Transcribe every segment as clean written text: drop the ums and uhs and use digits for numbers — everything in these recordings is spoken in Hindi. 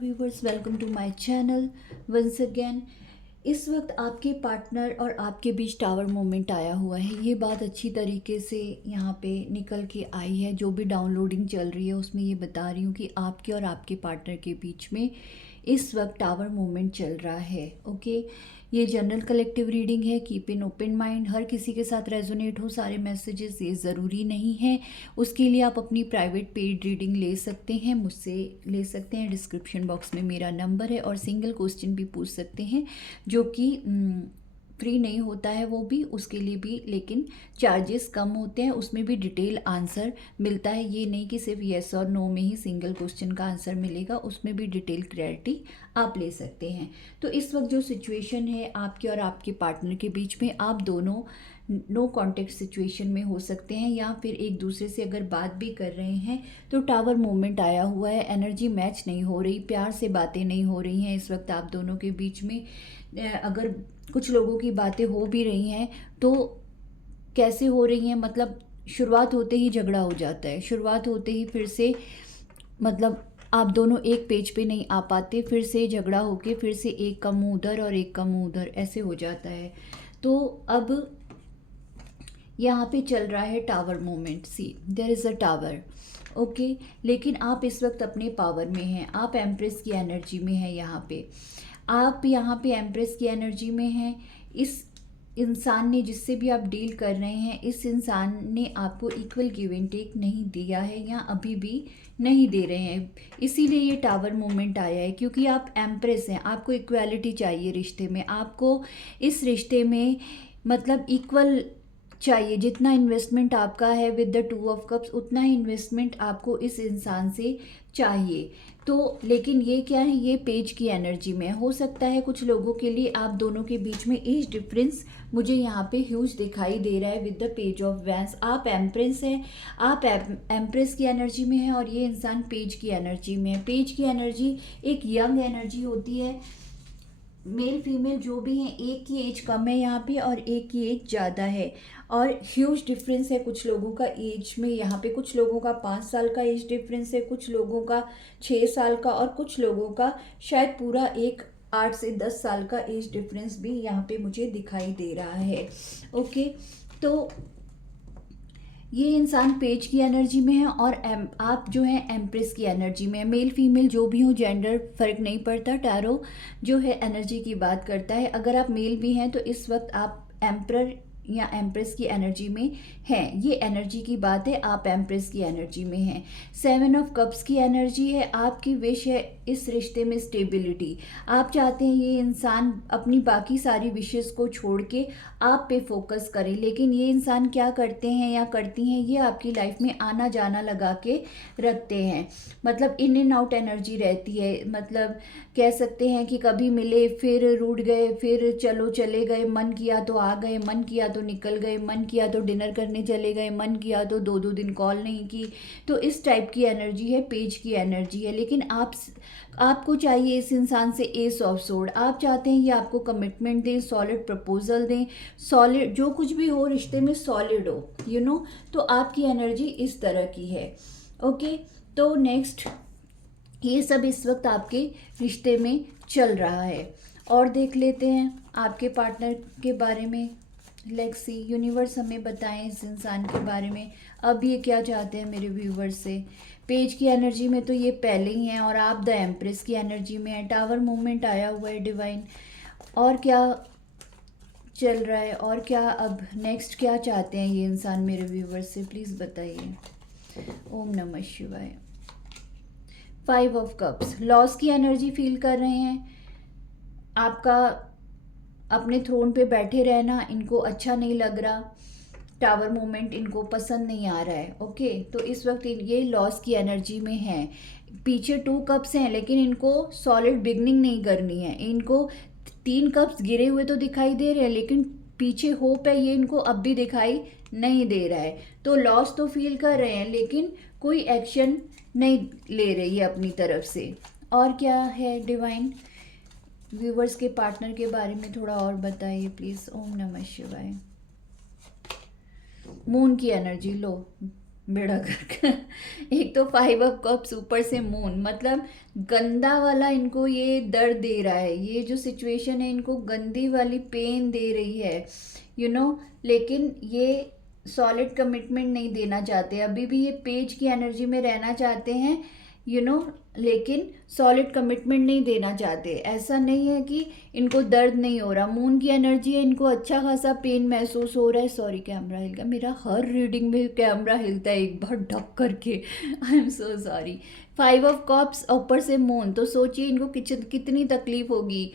Viewers, welcome to my channel once again. इस वक्त आपके पार्टनर और आपके बीच टावर मोमेंट आया हुआ है। ये बात अच्छी तरीके से यहाँ पे निकल के आई है। जो भी डाउनलोडिंग चल रही है उसमें ये बता रही हूँ कि आपके और आपके पार्टनर के बीच में इस वक्त टावर मोमेंट चल रहा है। ओके, ये जनरल कलेक्टिव रीडिंग है। Keep in open mind. हर किसी के साथ रेजोनेट हो सारे मैसेजेस, ये ज़रूरी नहीं है। उसके लिए आप अपनी प्राइवेट पेड रीडिंग ले सकते हैं, मुझसे ले सकते हैं। डिस्क्रिप्शन बॉक्स में मेरा नंबर है और सिंगल क्वेश्चन भी पूछ सकते हैं जो कि फ्री नहीं होता है वो भी, उसके लिए भी लेकिन चार्जेस कम होते हैं। उसमें भी डिटेल आंसर मिलता है। ये नहीं कि सिर्फ येस और नो में ही सिंगल क्वेश्चन का आंसर मिलेगा, उसमें भी डिटेल क्लैरिटी आप ले सकते हैं। तो इस वक्त जो सिचुएशन है आपके और आपके पार्टनर के बीच में, आप दोनों नो कॉन्टेक्ट सिचुएशन में हो सकते हैं या फिर एक दूसरे से अगर बात भी कर रहे हैं तो टावर मोमेंट आया हुआ है। एनर्जी मैच नहीं हो रही, प्यार से बातें नहीं हो रही हैं इस वक्त आप दोनों के बीच में। अगर कुछ लोगों की बातें हो भी रही हैं तो कैसे हो रही हैं, मतलब शुरुआत होते ही झगड़ा हो जाता है। शुरुआत होते ही फिर से मतलब आप दोनों एक पेज पे नहीं आ पाते, फिर से झगड़ा होके फिर से एक का मुंह उधर और एक का मुंह उधर ऐसे हो जाता है। तो अब यहाँ पे चल रहा है tower moment. See there is a tower. Okay, लेकिन आप इस वक्त अपने पावर में हैं। आप एम्प्रेस की एनर्जी में हैं। आप यहाँ पे एम्प्रेस की एनर्जी में हैं। इस इंसान ने, जिससे भी आप डील कर रहे हैं, इस इंसान ने आपको इक्वल गिव एंड टेक नहीं दिया है या अभी भी नहीं दे रहे हैं। इसीलिए ये टावर मोमेंट आया है, क्योंकि आप एम्प्रेस हैं। आपको इक्वालिटी चाहिए रिश्ते में। आपको इस रिश्ते में मतलब इक्वल चाहिए। जितना इन्वेस्टमेंट आपका है विद द 2 ऑफ कप्स, उतना ही इन्वेस्टमेंट आपको इस इंसान से चाहिए। तो लेकिन ये क्या है, ये पेज की एनर्जी में हो सकता है कुछ लोगों के लिए आप दोनों के बीच में एज डिफरेंस मुझे यहाँ पे ह्यूज दिखाई दे रहा है with the page of vents. आप एम्प्रेस हैं, आप एम्प्रेस की एनर्जी में हैं और ये इंसान पेज की एनर्जी में है। पेज की एनर्जी एक यंग एनर्जी होती है। मेल फीमेल जो भी हैं, एक की एज कम है यहाँ पे और एक की एज ज़्यादा है और ह्यूज डिफरेंस है कुछ लोगों का एज में। यहाँ पे कुछ लोगों का 5 साल का एज डिफरेंस है, कुछ लोगों का 6 साल का और कुछ लोगों का शायद पूरा एक 8 से 10 साल का एज डिफरेंस भी यहाँ पे मुझे दिखाई दे रहा है। ओके, तो ये इंसान पेज की एनर्जी में है और आप जो है एम्प्रेस की एनर्जी में है। मेल फीमेल जो भी हो, जेंडर फर्क नहीं पड़ता। टैरो जो है एनर्जी की बात करता है। अगर आप मेल भी हैं तो इस वक्त आप एम्प्रर या एम्प्रेस की एनर्जी में हैं। ये एनर्जी की बात है, आप एम्प्रेस की एनर्जी में हैं। 7 ऑफ कप्स की एनर्जी है। आपकी विश है इस रिश्ते में स्टेबिलिटी। आप चाहते हैं ये इंसान अपनी बाकी सारी विशेस को छोड़ के आप पे फोकस करें, लेकिन ये इंसान क्या करते हैं या करती हैं, ये आपकी लाइफ में आना जाना लगा के रखते हैं। मतलब इन एंड आउट एनर्जी रहती है। मतलब कह सकते हैं कि कभी मिले फिर रूठ गए, फिर चलो चले गए, मन किया तो आ गए, मन किया तो निकल गए, मन किया तो डिनर करने चले गए, मन किया तो 2-2 दिन कॉल नहीं की। तो इस टाइप की एनर्जी है, पेज की एनर्जी है। लेकिन आपको चाहिए इस इंसान से एस ऑफ सोर्ड। आप चाहते हैं ये आपको कमिटमेंट दें, सॉलिड प्रपोजल दें, सॉलिड जो कुछ भी हो रिश्ते में सॉलिड हो, यू नो। तो आपकी एनर्जी इस तरह की है। ओके, तो नेक्स्ट ये सब इस वक्त आपके रिश्ते में चल रहा है। और देख लेते हैं आपके पार्टनर के बारे में। लेट्स सी, यूनिवर्स हमें बताएं इस इंसान के बारे में। अब ये क्या चाहते हैं मेरे व्यूवर्स से। पेज की एनर्जी में तो ये पहले ही हैं और आप द एम्प्रेस की एनर्जी में है। टावर मूवमेंट आया हुआ है डिवाइन। और क्या चल रहा है और क्या अब नेक्स्ट क्या चाहते हैं ये इंसान मेरे व्यूवर्स से, प्लीज़ बताइए। ओम नमः शिवाय। 5 ऑफ कप्स, लॉस की एनर्जी फील कर रहे हैं। आपका अपने थ्रोन पे बैठे रहना इनको अच्छा नहीं लग रहा। टावर मोमेंट इनको पसंद नहीं आ रहा है। ओके, तो इस वक्त ये लॉस की एनर्जी में है। पीछे 2 कप्स हैं लेकिन इनको सॉलिड बिगनिंग नहीं करनी है। इनको 3 कप्स गिरे हुए तो दिखाई दे रहे हैं लेकिन पीछे होप है, ये इनको अब भी दिखाई नहीं दे रहा है। तो लॉस तो फील कर रहे हैं लेकिन कोई एक्शन नहीं ले रही है अपनी तरफ से। और क्या है डिवाइन, व्यूवर्स के पार्टनर के बारे में थोड़ा और बताइए प्लीज़। ओम नमः शिवाय। मून की एनर्जी लो, बेड़ा गर्क एक तो 5 ऑफ कप्स ऊपर से मून, मतलब गंदा वाला इनको ये दर्द दे रहा है, ये जो सिचुएशन है इनको गंदी वाली पेन दे रही है, लेकिन ये सॉलिड कमिटमेंट नहीं देना चाहते, अभी भी ये पेज की एनर्जी में रहना चाहते हैं, लेकिन सॉलिड कमिटमेंट नहीं देना चाहते। ऐसा नहीं है कि इनको दर्द नहीं हो रहा, मून की एनर्जी है, इनको अच्छा खासा पेन महसूस हो रहा है। सॉरी कैमरा हिल गया, मेरा हर रीडिंग में कैमरा हिलता है एक बार ढक करके, I am so sorry. 5 of cups ऊपर से मून, तो सोचिए इनको कितनी तकलीफ होगी।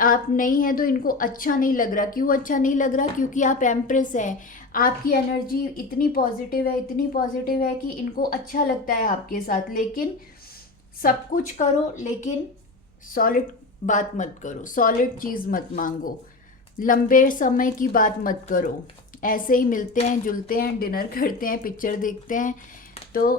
आप नहीं है तो इनको अच्छा नहीं लग रहा। क्यों अच्छा नहीं लग रहा? क्योंकि आप एम्प्रेस हैं, आपकी एनर्जी इतनी पॉजिटिव है, इतनी पॉजिटिव है कि इनको अच्छा लगता है आपके साथ, लेकिन सब कुछ करो लेकिन सॉलिड बात मत करो, सॉलिड चीज़ मत मांगो, लंबे समय की बात मत करो। ऐसे ही मिलते हैं, जुलते हैं, डिनर करते हैं, पिक्चर देखते हैं, तो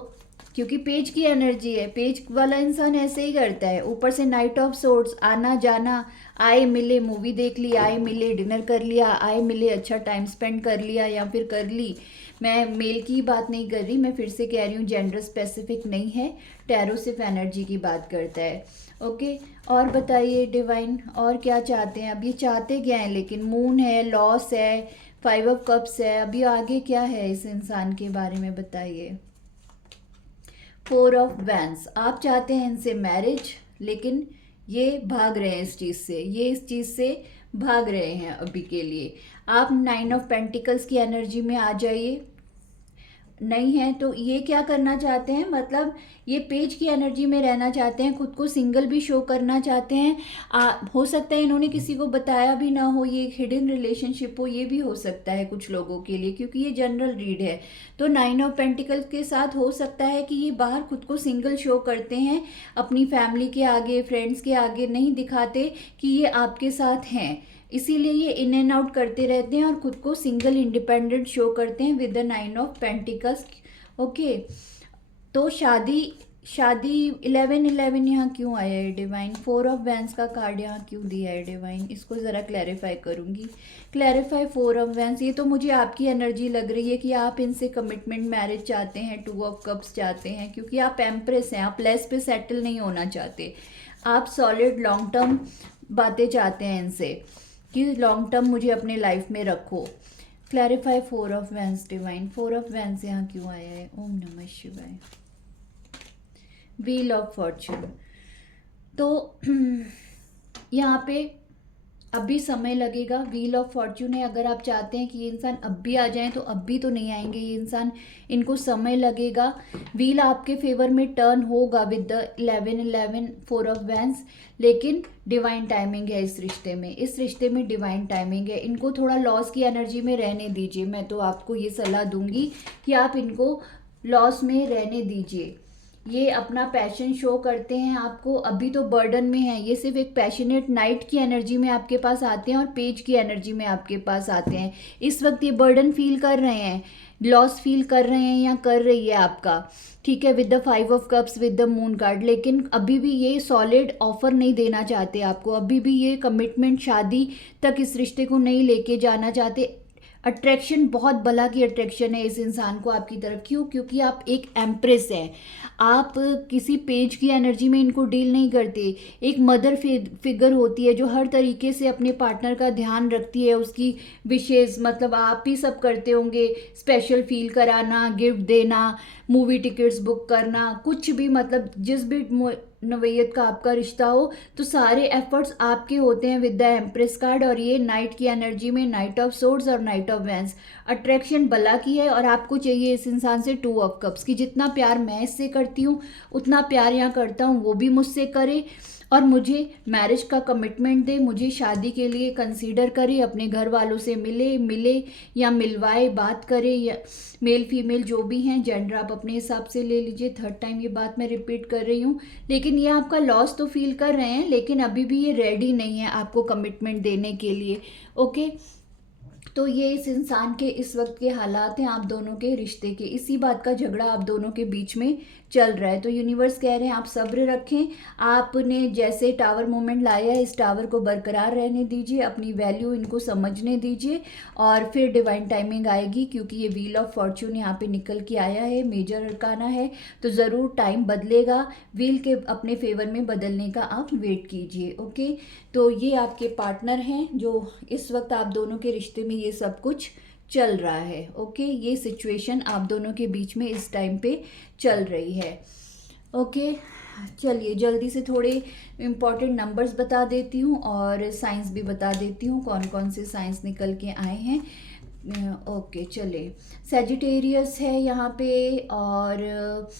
क्योंकि पेज की एनर्जी है, पेज वाला इंसान ऐसे ही करता है। ऊपर से नाइट ऑफ सोर्ट्स, आना जाना, आए मिले मूवी देख ली, आए मिले डिनर कर लिया, आए मिले अच्छा टाइम स्पेंड कर लिया या फिर कर ली। मैं मेल की बात नहीं कर रही, मैं फिर से कह रही हूँ, जेंडर स्पेसिफिक नहीं है, टैरो सिर्फ एनर्जी की बात करता है। ओके, और बताइए डिवाइन, और क्या चाहते हैं? अब ये चाहते क्या हैं? लेकिन मून है, लॉस है, 5 ऑफ कप्स है, अभी आगे क्या है इस इंसान के बारे में बताइए। 4 ऑफ वैंस, आप चाहते हैं इनसे मैरिज, लेकिन ये भाग रहे हैं इस चीज़ से, ये इस चीज़ से भाग रहे हैं अभी के लिए। आप 9 ऑफ पेंटिकल्स की एनर्जी में आ जाइए, नहीं है तो ये क्या करना चाहते हैं, मतलब ये पेज की एनर्जी में रहना चाहते हैं, खुद को सिंगल भी शो करना चाहते हैं। हो सकता है इन्होंने किसी को बताया भी ना हो, ये एक हिडन रिलेशनशिप हो, ये भी हो सकता है कुछ लोगों के लिए, क्योंकि ये जनरल रीड है। तो 9 ऑफ पेंटिकल्स के साथ हो सकता है कि ये बाहर खुद को सिंगल शो करते हैं, अपनी फैमिली के आगे, फ्रेंड्स के आगे नहीं दिखाते कि ये आपके साथ हैं, इसीलिए ये इन एंड आउट करते रहते हैं और खुद को सिंगल इंडिपेंडेंट शो करते हैं with the 9 of pentacles. Okay, तो शादी शादी 11 यहाँ क्यों आया है डिवाइन? 4 ऑफ वैंस का कार्ड यहाँ क्यों दिया है डिवाइन? इसको ज़रा क्लैरिफाई करूँगी। क्लैरिफाई 4 ऑफ वैंस, ये तो मुझे आपकी एनर्जी लग रही है कि आप इनसे कमिटमेंट मैरिज चाहते हैं, 2 ऑफ कप्स चाहते हैं, क्योंकि आप एम्प्रेस हैं, आप लेस पे सेटल नहीं होना चाहते, आप सॉलिड लॉन्ग टर्म बातें चाहते हैं इनसे कि लॉन्ग टर्म मुझे अपने लाइफ में रखो। Clarify 4 of vents divine, 4 of vents यहाँ क्यों आया है? ओम नमः शिवाय। व्हील ऑफ फॉर्च्यून, तो यहाँ पे अभी समय लगेगा, व्हील ऑफ फॉर्च्यून है। अगर आप चाहते हैं कि ये इंसान अब भी आ जाएं तो अब भी तो नहीं आएंगे ये इंसान, इनको समय लगेगा। व्हील आपके फेवर में टर्न होगा विद द 11 4 ऑफ वैंस, लेकिन डिवाइन टाइमिंग है इस रिश्ते में, इस रिश्ते में डिवाइन टाइमिंग है। इनको थोड़ा लॉस की एनर्जी में रहने दीजिए, मैं तो आपको ये सलाह दूंगी कि आप इनको लॉस में रहने दीजिए। ये अपना पैशन शो करते हैं आपको, अभी तो बर्डन में है, ये सिर्फ एक पैशनेट नाइट की एनर्जी में आपके पास आते हैं और पेज की एनर्जी में आपके पास आते हैं। इस वक्त ये बर्डन फील कर रहे हैं, लॉस फील कर रहे हैं या कर रही है आपका, ठीक है, with the 5 of cups, with the moon card. लेकिन अभी भी ये सॉलिड ऑफर नहीं देना चाहते आपको, अभी भी ये कमिटमेंट, शादी तक इस रिश्ते को नहीं लेके जाना चाहते। अट्रैक्शन, बहुत बला की अट्रैक्शन है इस इंसान को आपकी तरफ। क्यों? क्योंकि आप एक एम्प्रेस हैं, आप किसी पेज की एनर्जी में इनको डील नहीं करते। एक मदर फिगर होती है जो हर तरीके से अपने पार्टनर का ध्यान रखती है, उसकी विशेष, मतलब आप ही सब करते होंगे, स्पेशल फील कराना, गिफ्ट देना, मूवी टिकट्स बुक करना, कुछ भी, मतलब जिस भी नवैयत का आपका रिश्ता हो तो सारे एफर्ट्स आपके होते हैं विद द एम्प्रेस कार्ड। और ये नाइट की एनर्जी में नाइट ऑफ सोर्ड्स और नाइट ऑफ वैंस, अट्रैक्शन बला की है। और आपको चाहिए इस इंसान से 2 ऑफ कप्स की, जितना प्यार मैं इससे करती हूँ उतना प्यार यहाँ करता हूँ वो भी मुझसे करे, और मुझे मैरिज का कमिटमेंट दे, मुझे शादी के लिए कंसीडर करे, अपने घर वालों से मिले या मिलवाए, बात करे, या मेल फीमेल जो भी हैं, जेंडर आप अपने हिसाब से ले लीजिए। 3rd टाइम ये बात मैं रिपीट कर रही हूँ। लेकिन ये आपका लॉस तो फील कर रहे हैं, लेकिन अभी भी ये रेडी नहीं है आपको कमिटमेंट देने के लिए। ओके, तो ये इस इंसान के इस वक्त के हालात हैं, आप दोनों के रिश्ते के, इसी बात का झगड़ा आप दोनों के बीच में चल रहा है। तो यूनिवर्स कह रहे हैं आप सब्र रखें, आपने जैसे टावर मोमेंट लाया है इस टावर को बरकरार रहने दीजिए, अपनी वैल्यू इनको समझने दीजिए और फिर डिवाइन टाइमिंग आएगी, क्योंकि ये व्हील ऑफ फॉर्च्यून यहाँ पे निकल के आया है, मेजर अरकाना है, तो ज़रूर टाइम बदलेगा, व्हील के अपने फेवर में बदलने का आप वेट कीजिए। ओके, तो ये आपके पार्टनर हैं जो इस वक्त आप दोनों के रिश्ते में ये सब कुछ चल रहा है। ओके, ये सिचुएशन आप दोनों के बीच में इस टाइम पे चल रही है। ओके, चलिए जल्दी से थोड़े इम्पॉर्टेंट नंबर्स बता देती हूँ और साइंस भी बता देती हूँ, कौन कौन से साइंस निकल के आए हैं। ओके, चले, सेजिटेरियस है यहाँ पे, और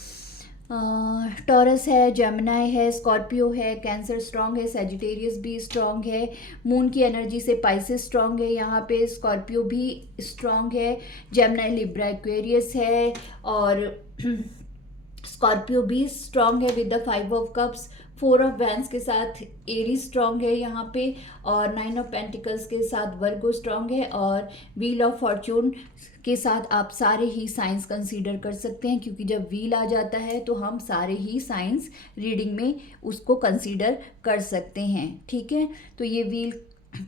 टॉरस है, जेमिनाई है, स्कॉर्पियो है, कैंसर स्ट्रांग है, सेजिटेरियस भी स्ट्रांग है, मून की एनर्जी से पाइसेस स्ट्रांग है यहाँ पे, स्कॉर्पियो भी स्ट्रांग है, जेमिनाई लिब्रा एक्वेरियस है, और स्कॉर्पियो भी स्ट्रांग है with the 5 of cups, 4 of vents के साथ एरीज स्ट्रांग है यहाँ पे, और 9 ऑफ पेंटिकल्स के साथ वर्गो स्ट्रांग है, और व्हील ऑफ फॉर्च्यून के साथ आप सारे ही साइंस कंसीडर कर सकते हैं, क्योंकि जब व्हील आ जाता है तो हम सारे ही साइंस रीडिंग में उसको कंसीडर कर सकते हैं। ठीक है, तो ये व्हील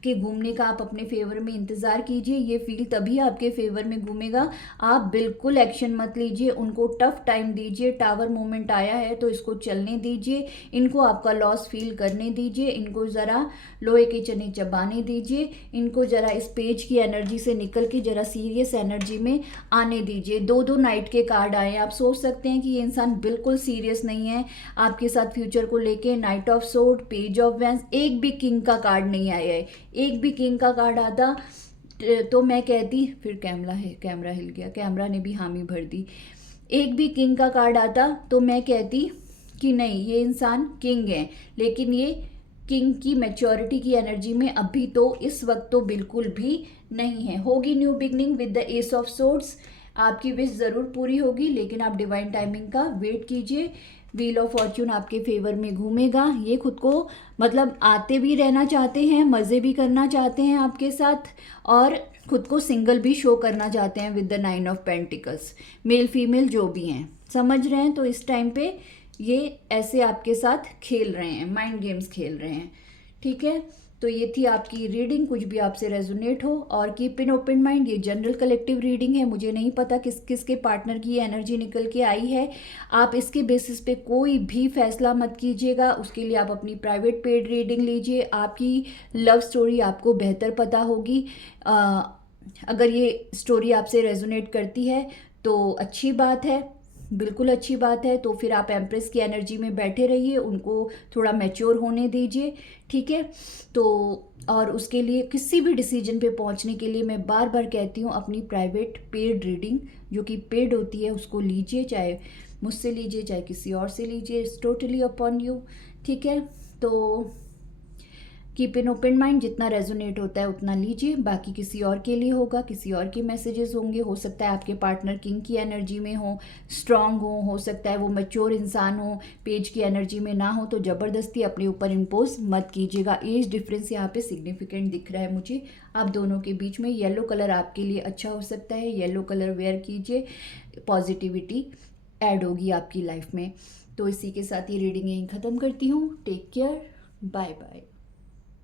के घूमने का आप अपने फेवर में इंतज़ार कीजिए, ये फील तभी आपके फेवर में घूमेगा। आप बिल्कुल एक्शन मत लीजिए, उनको टफ टाइम दीजिए, टावर मोमेंट आया है तो इसको चलने दीजिए, इनको आपका लॉस फील करने दीजिए, इनको ज़रा लोहे के चने चबाने दीजिए, इनको ज़रा इस पेज की एनर्जी से निकल के ज़रा सीरियस एनर्जी में आने दीजिए। 2-2 नाइट के कार्ड आए, आप सोच सकते हैं कि ये इंसान बिल्कुल सीरियस नहीं है आपके साथ फ्यूचर को लेके। Night of sword, page of vents, एक भी किंग का कार्ड नहीं आया है, एक भी किंग का कार्ड आता तो मैं कहती, फिर कैमरा हिल गया, कैमरा ने भी हामी भर दी, एक भी किंग का कार्ड आता तो मैं कहती कि नहीं ये इंसान किंग है, लेकिन ये किंग की मैच्योरिटी की एनर्जी में अभी तो इस वक्त तो बिल्कुल भी नहीं है। होगी new beginning with the S of swords, आपकी विश ज़रूर पूरी होगी, लेकिन आप डिवाइन टाइमिंग का वेट कीजिए। व्हील ऑफ फॉर्च्यून आपके फेवर में घूमेगा, ये खुद को मतलब आते भी रहना चाहते हैं, मज़े भी करना चाहते हैं आपके साथ, और खुद को सिंगल भी शो करना चाहते हैं with the 9 of pentacles, male female जो भी हैं, समझ रहे हैं। तो इस टाइम पे ये ऐसे आपके साथ खेल रहे हैं, माइंड गेम्स खेल रहे हैं। ठीक है, तो ये थी आपकी रीडिंग, कुछ भी आपसे रेजोनेट हो, और कीप इन ओपन माइंड, ये जनरल कलेक्टिव रीडिंग है, मुझे नहीं पता किस किसके पार्टनर की एनर्जी निकल के आई है, आप इसके बेसिस पे कोई भी फैसला मत कीजिएगा, उसके लिए आप अपनी प्राइवेट पेड रीडिंग लीजिए, आपकी लव स्टोरी आपको बेहतर पता होगी। अगर ये स्टोरी आपसे रेजोनेट करती है तो अच्छी बात है, बिल्कुल अच्छी बात है, तो फिर आप एम्प्रेस की एनर्जी में बैठे रहिए, उनको थोड़ा मैच्योर होने दीजिए। ठीक है, तो और उसके लिए किसी भी डिसीजन पे पहुंचने के लिए मैं बार बार कहती हूँ अपनी प्राइवेट पेड रीडिंग जो कि पेड होती है उसको लीजिए, चाहे मुझसे लीजिए चाहे किसी और से लीजिए, इट्स टोटली अपॉन यू। ठीक है, तो कीप इन ओपन माइंड, जितना रेजोनेट होता है उतना लीजिए, बाकी किसी और के लिए होगा, किसी और के मैसेजेस होंगे, हो सकता है आपके पार्टनर किंग की एनर्जी में हो, स्ट्रांग हो सकता है वो मैच्योर इंसान हो, पेज की एनर्जी में ना हो, तो ज़बरदस्ती अपने ऊपर इम्पोज मत कीजिएगा। एज डिफरेंस यहाँ पे सिग्निफिकेंट दिख रहा है मुझे आप दोनों के बीच में। येलो कलर आपके लिए अच्छा हो सकता है, येलो कलर वेयर कीजिए, पॉजिटिविटी ऐड होगी आपकी लाइफ में। तो इसी के साथ ये रीडिंग यहीं ख़त्म करती हूँ। Take care, bye bye.